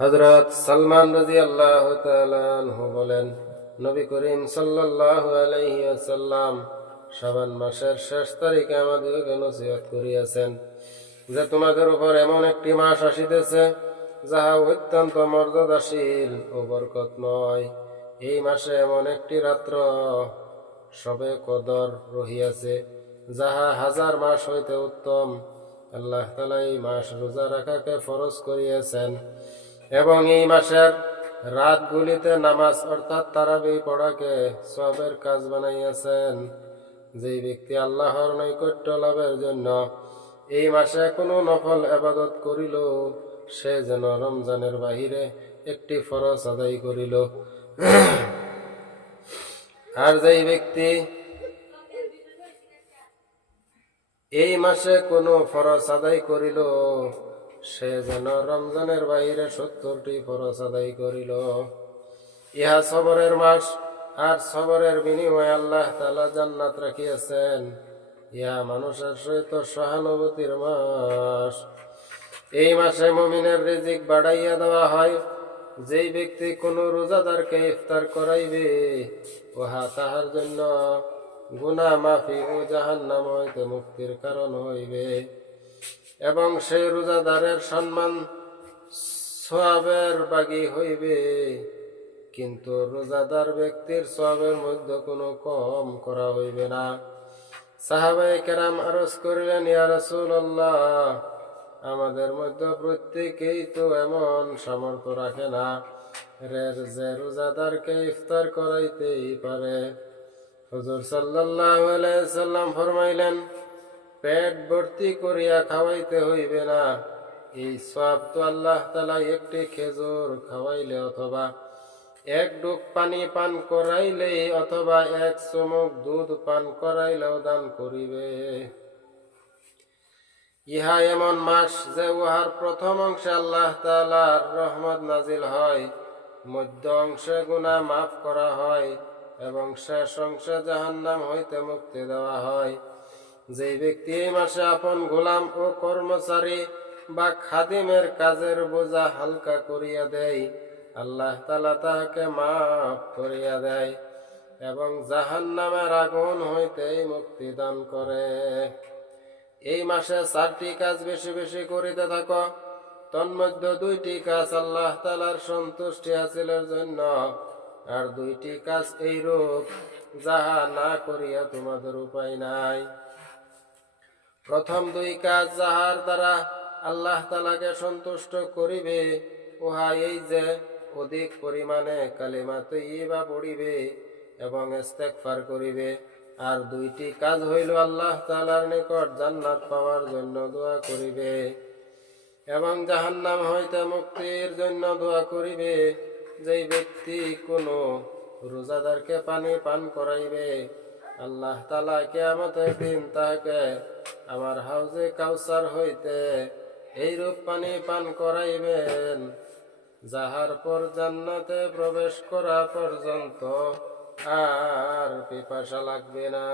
হজরত সালমান রাজি আল্লাহ বলেন, নবী করিম সাল্লাহ আলাইসাল্লাম শাবান মাসের শেষ তারিখে আমাদেরকে নসিহত করিয়াছেন যে তোমাদের উপর এমন একটি মাস আসিতেছে যাহা অত্যন্ত মর্যাদাশীল ও বরকতময় এই মাসে এমন একটি রাত্র সবে কদর রহিয়াছে যাহা হাজার মাস হইতে উত্তম। আল্লাহ তালা এই মাস রোজা রাখাকে ফরজ করিয়াছেন। এবং এই মাসের রাতগুলিতে নামাজ অর্থাৎ তারাবি পড়াকে সবের কাজ বানাইয়াছেন। যেই ব্যক্তি আল্লাহর নৈকট্য লাভের জন্য এই মাসে কোনো নফল আবাদত করিল, সে যেন রমজানের বাহিরে একটি ফরজ আদায় করিল। আর যেই ব্যক্তি এই মাসে কোনো ফরজ আদায় করিল সে যেন রমজানের বাহিরে সত্তরটি ফরজ আদায় করিল। ইহা সবরের মাস, আর সবরের বিনিময়ে আল্লাহ তালা জান্নাত রাখিয়াছেন। ইহা মানুষের সহিত সহানুভূতির মাস। এই মাসে মমিনের রিজিক বাড়াইয়া দেওয়া হয়। যেই ব্যক্তি কোনো রোজাদারকে ইফতার করাইবে, উহা তাহার জন্য গুনা মাফি ও জাহান্নাম হইতে মুক্তির কারণ হইবে। এবং সেই রোজাদারের সম্মান সবের বাগি হইবে। কিন্তু রোজাদার ব্যক্তির সবের মধ্যে কোনো কম করা হইবে না। সাহাবাই কেরাম আরজ করিলেন, ইয়া রাসূলুল্লাহ, আমাদের মধ্যে প্রত্যেকেই তো এমন সামর্থ্য রাখে না। রের যে রোজাদারকে ইফতার করাইতেই পারে। হজুর আলাইহি সাল্লাম ফরমাইলেন পেট ভর্তি করিয়া খাওয়াইতে হইবে না। এই সব তো আল্লাহ তালা একটি খেজুর খাওয়াইলে অথবা এক ডুব পানি পান করাইলে অথবা এক চমক দুধ পান করাইলেও দান করিবে। ইহা এমন মাস যে উহার প্রথম অংশে আল্লাহ তালার রহমত নাজিল হয়, মধ্য অংশে গুণা মাফ করা হয় এবং শেষ অংশে জাহান্নাম হইতে মুক্তি দেওয়া হয়। যে ব্যক্তি মাসে আপন গোলাম ও কর্মচারী বা খাদিমের কাজের বোঝা হালকা করিয়া দেয়, আল্লাহ তালা তাহাকে মাফ করিয়া দেয় এবং জাহান্নামের আগুন হইতে মুক্তি দান করে। এই মাসে চারটি কাজ বেশি বেশি করিতে থাকো, তন্মধ্যে দুইটি কাজ আল্লাহ তালার সন্তুষ্টি হাসিলের জন্য, আর দুইটি কাজ এইরূপ যাহা না করিয়া তোমাদের উপায় নাই। প্রথম দুই কাজ যাহার দ্বারা আল্লাহ তালাকে সন্তুষ্ট করিবে, উহা এই যে অধিক পরিমাণে কালিমা তৈবা পড়িবে এবং ইস্তেকফার করিবে। আর দুইটি কাজ হইল আল্লাহ তালার নিকট জান্নাত পাওয়ার জন্য দোয়া করিবে এবং জাহান্নাম হইতে মুক্তির জন্য দোয়া করিবে। যেই ব্যক্তি কোনো রোজাদারকে পানি পান করাইবে আল্লাহ তালা কেয়ামতের দিন তাহাকে আমার হাউজে কাউসার হইতে এইরূপ পানি পান করাইবেন, যাহার পর জান্নাতে প্রবেশ করা পর্যন্ত আর পিপাসা লাগবে না।